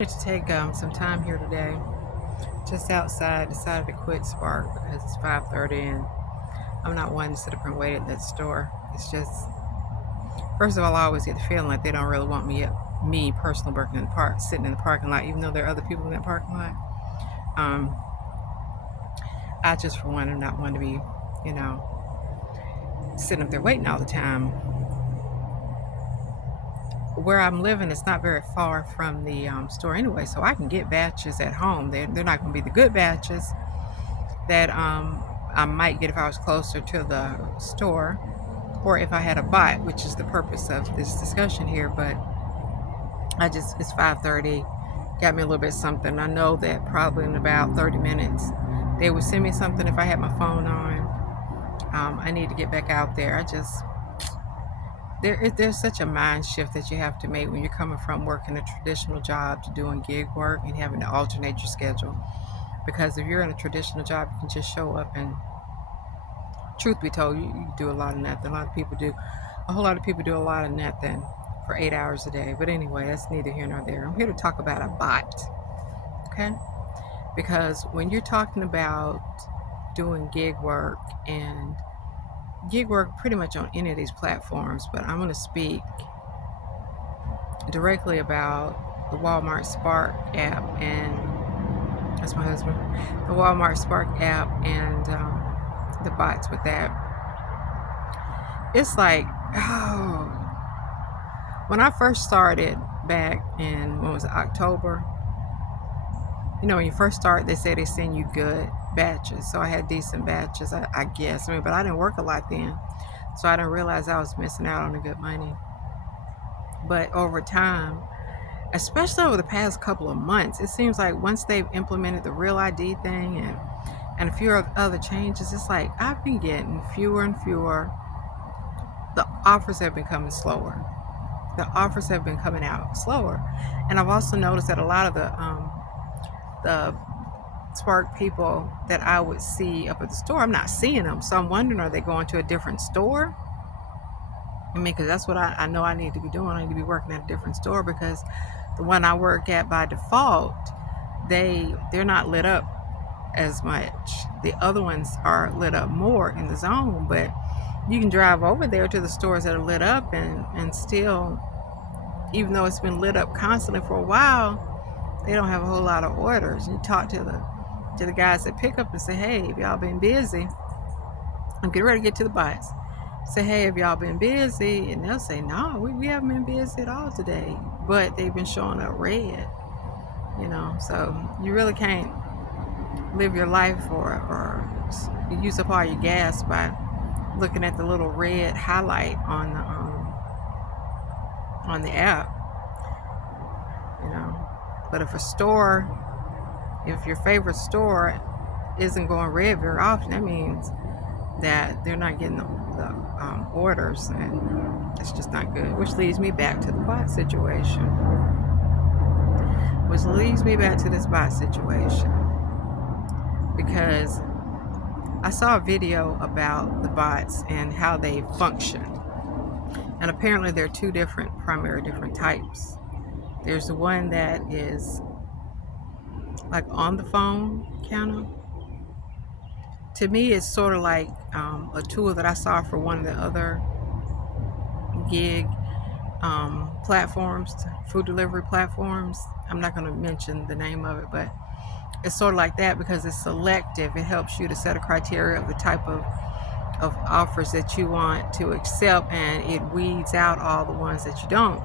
To take some time here today, just outside. Decided to quit Spark because it's 5:30 and I'm not one to sit up and wait at that store. It's just, first of all, I always get the feeling like they don't really want me personally working in the park, sitting in the parking lot, even though there are other people in that parking lot. Um, I just, for one, am not one to be, you know, sitting up there waiting all the time. Where I'm living is not very far from the store anyway, so I can get batches at home. They're not going to be the good batches that I might get if I was closer to the store or if I had a bot, which is the purpose of this discussion here. But it's 5:30, got me a little bit something. I know that probably in about 30 minutes they would send me something if I had my phone on. I need to get back out there. There's such a mind shift that you have to make when you're coming from working a traditional job to doing gig work and having to alternate your schedule. Because if you're in a traditional job, you can just show up and, truth be told, you do a lot of nothing. A whole lot of people do a lot of nothing for 8 hours a day. But anyway, that's neither here nor there. I'm here to talk about a bot, okay? Because when you're talking about doing gig work pretty much on any of these platforms, but I'm going to speak directly about the Walmart Spark app, and that's my husband, the Walmart Spark app, and the bots with that. It's like, oh, when I first started back in, when was it, October? When you first start, they say they send you good batches. So I had decent batches, I guess. But I didn't work a lot then. So I didn't realize I was missing out on the good money. But over time, especially over the past couple of months, it seems like once they've implemented the Real ID thing and a few other changes, it's like I've been getting fewer and fewer. The offers have been coming slower. The offers have been coming out slower. And I've also noticed that a lot of the Spark people that I would see up at the store, I'm not seeing them. So I'm wondering, are they going to a different store? Because that's what I know I need to be doing. I need to be working at a different store, because the one I work at by default, they're not lit up as much. The other ones are lit up more in the zone, but you can drive over there to the stores that are lit up and still, even though it's been lit up constantly for a while, they don't have a whole lot of orders. You talk to the guys that pick up and say, hey, have y'all been busy? I'm getting ready to get to the bots. Say, hey, have y'all been busy? And they'll say, no, we haven't been busy at all today. But they've been showing up red, So you really can't live your life or use up all your gas by looking at the little red highlight on the app, But if your favorite store isn't going red very often, that means that they're not getting the orders, and it's just not good. Which leads me back to the bot situation. Because I saw a video about the bots and how they function. And apparently there are two primary different types. There's the one that is like on the phone, kind of. To me, it's sort of like a tool that I saw for one of the other gig platforms, food delivery platforms. I'm not going to mention the name of it, but it's sort of like that because it's selective. It helps you to set a criteria of the type of offers that you want to accept, and it weeds out all the ones that you don't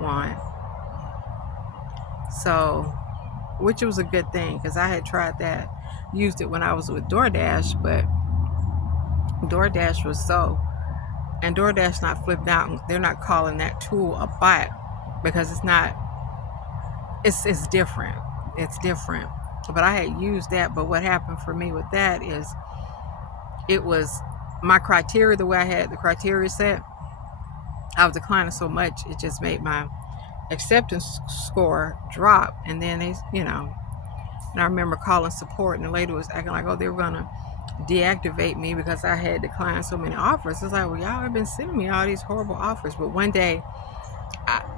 want. So, which was a good thing, because I had tried that, used it when I was with DoorDash, but DoorDash and DoorDash not flipped out. They're not calling that tool a bot because it's not. It's different. It's different. But I had used that. But what happened for me with that is, it was my criteria, the way I had the criteria set, I was declining so much, it just made my acceptance score drop. And then and I remember calling support, and the lady was acting like, oh, they were going to deactivate me because I had declined so many offers. It's like, well, y'all have been sending me all these horrible offers. But one day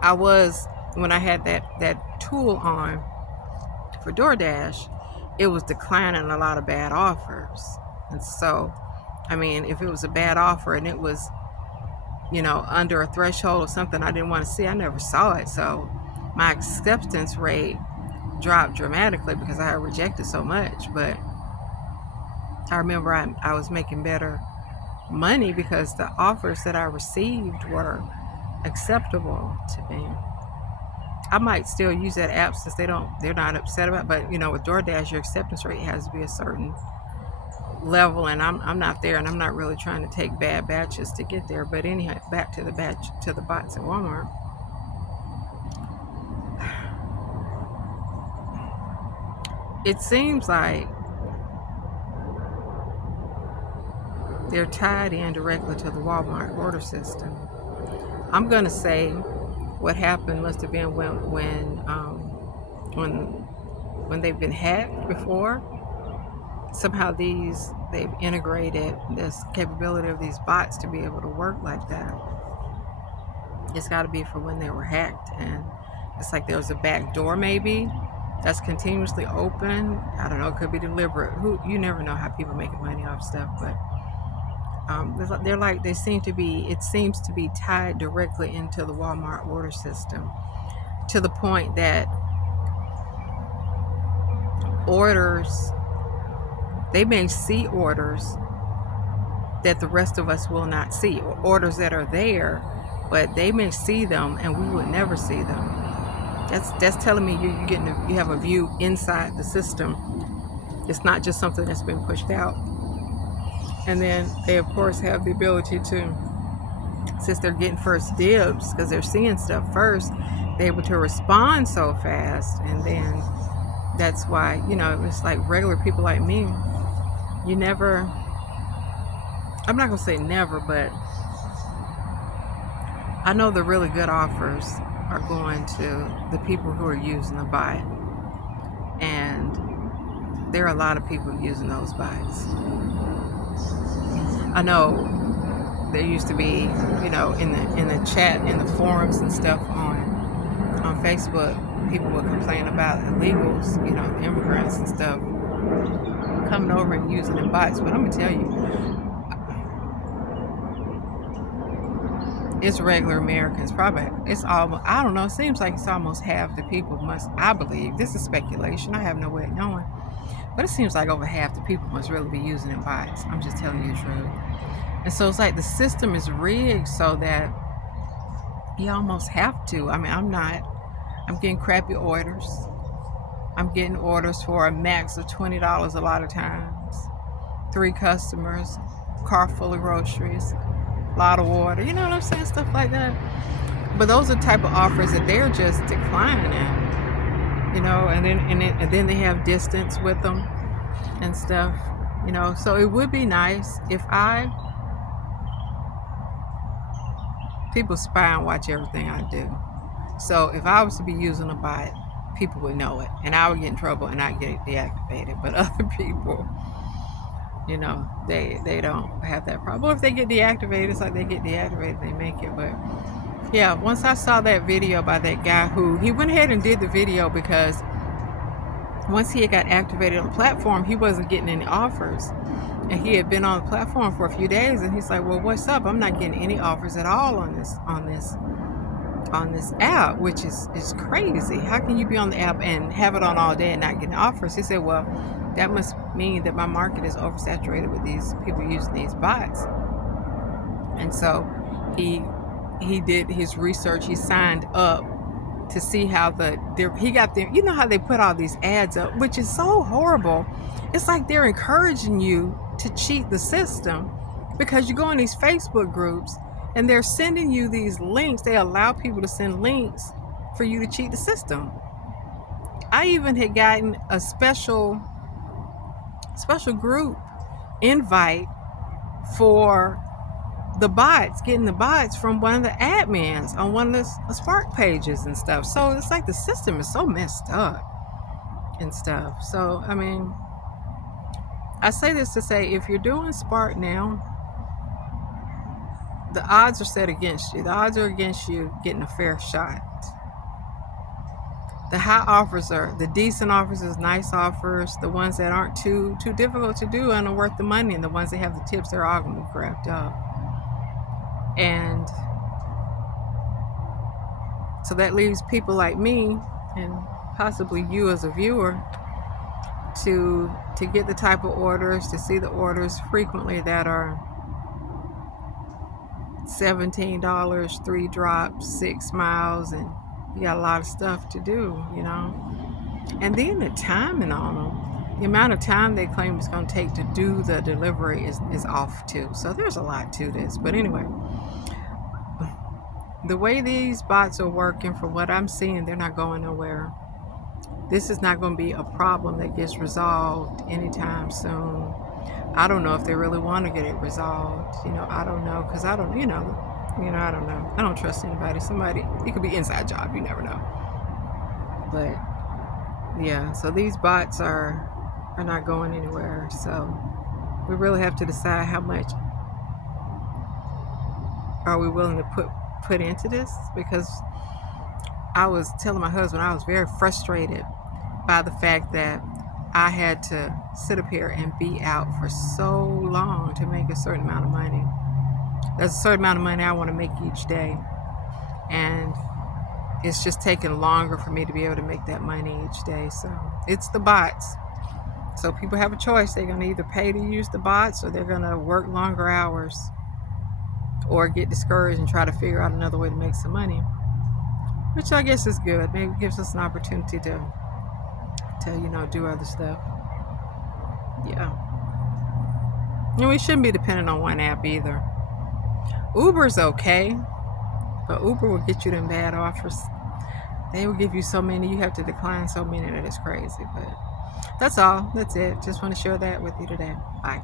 I was when I had that tool on for DoorDash, it was declining a lot of bad offers. And so, I mean, if it was a bad offer and it was, you know, under a threshold of something I didn't want to see, I never saw it. So my acceptance rate dropped dramatically because I had rejected so much. But I remember I was making better money because the offers that I received were acceptable to me. I might still use that app since they're not upset about it, but you know, with DoorDash, your acceptance rate has to be a certain level, and I'm not there, and I'm not really trying to take bad batches to get there. But anyhow, back to the bots at Walmart. It seems like they're tied in directly to the Walmart order system. I'm gonna say what happened must have been when they've been hacked before. Somehow they've integrated this capability of these bots to be able to work like that. It's got to be for when they were hacked, and it's like there was a back door maybe that's continuously open. I don't know, it could be deliberate. You never know how people make money off stuff, but it seems to be tied directly into the Walmart order system, to the point that orders, they may see orders that the rest of us will not see, or orders that are there, but they may see them and we would never see them. That's telling me you have a view inside the system. It's not just something that's been pushed out. And then they, of course, have the ability to, since they're getting first dibs, because they're seeing stuff first, they're able to respond so fast. And then that's why, you know, it's like regular people like me, you never, I'm not going to say never, but I know the really good offers are going to the people who are using the bot. And there are a lot of people using those bots. I know there used to be, you know, in the chat, in the forums and stuff on Facebook, people would complain about illegals, you know, immigrants and stuff, coming over and using the bots. But I'm gonna tell you, it's regular Americans. Probably it's almost, I don't know, it seems like it's almost half the people I believe, this is speculation, I have no way of knowing, but it seems like over half the people must really be using the bots. I'm just telling you the truth. And so it's like the system is rigged so that you almost have to. I mean, I'm getting crappy orders. I'm getting orders for a max of $20 a lot of times. 3 customers, car full of groceries, a lot of water. You know what I'm saying? Stuff like that. But those are the type of offers that they're just declining at. You know, and then they have distance with them and stuff. You know, so it would be nice if people spy and watch everything I do. So if I was to be using a bot, people would know it, and I would get in trouble and I'd get deactivated. But other people, you know, they don't have that problem. If they get deactivated, it's like they get deactivated, they make it. But yeah, once I saw that video by that guy he went ahead and did the video, because once he had got activated on the platform, he wasn't getting any offers. And he had been on the platform for a few days, and he's like, well, what's up? I'm not getting any offers at all on this app, which is crazy. How can you be on the app and have it on all day and not getting offers? He said, well, that must mean that my market is oversaturated with these people using these bots. And so he did his research. He signed up to see how he got them. You know how they put all these ads up, which is so horrible. It's like they're encouraging you to cheat the system, because you go in these Facebook groups and they're sending you these links. They allow people to send links for you to cheat the system. I even had gotten a special group invite for the bots, getting the bots from one of the admins on one of the Spark pages and stuff. So it's like the system is so messed up and stuff. So, I mean, I say this to say, if you're doing Spark now, the odds are set against you. The odds are against you getting a fair shot. The high offers are the decent offers, is nice offers. The ones that aren't too difficult to do and are worth the money, and the ones that have the tips, they're all gonna be crapped up. And so that leaves people like me and possibly you as a viewer to get the type of orders, to see the orders frequently that are $17, 3 drops, 6 miles, and you got a lot of stuff to do, you know. And then the timing on them, the amount of time they claim it's going to take to do the delivery is off too. So there's a lot to this. But anyway, the way these bots are working, from what I'm seeing, they're not going nowhere. This is not going to be a problem that gets resolved anytime soon. I don't know if they really want to get it resolved. You know, I don't know, because I don't, I don't know. I don't trust anybody. It could be inside job. You never know. But yeah, so these bots are not going anywhere. So we really have to decide how much are we willing to put into this, because I was telling my husband I was very frustrated by the fact that I had to sit up here and be out for so long to make a certain amount of money. There's a certain amount of money I want to make each day, and it's just taking longer for me to be able to make that money each day. So it's the bots. So people have a choice. They're going to either pay to use the bots, or they're going to work longer hours, or get discouraged and try to figure out another way to make some money, which I guess is good. Maybe it gives us an opportunity to do other stuff. Yeah. And we shouldn't be dependent on one app either. Uber's okay, but Uber will get you them bad offers. They will give you so many, you have to decline so many that it's crazy. But that's all. That's it. Just want to share that with you today. Bye.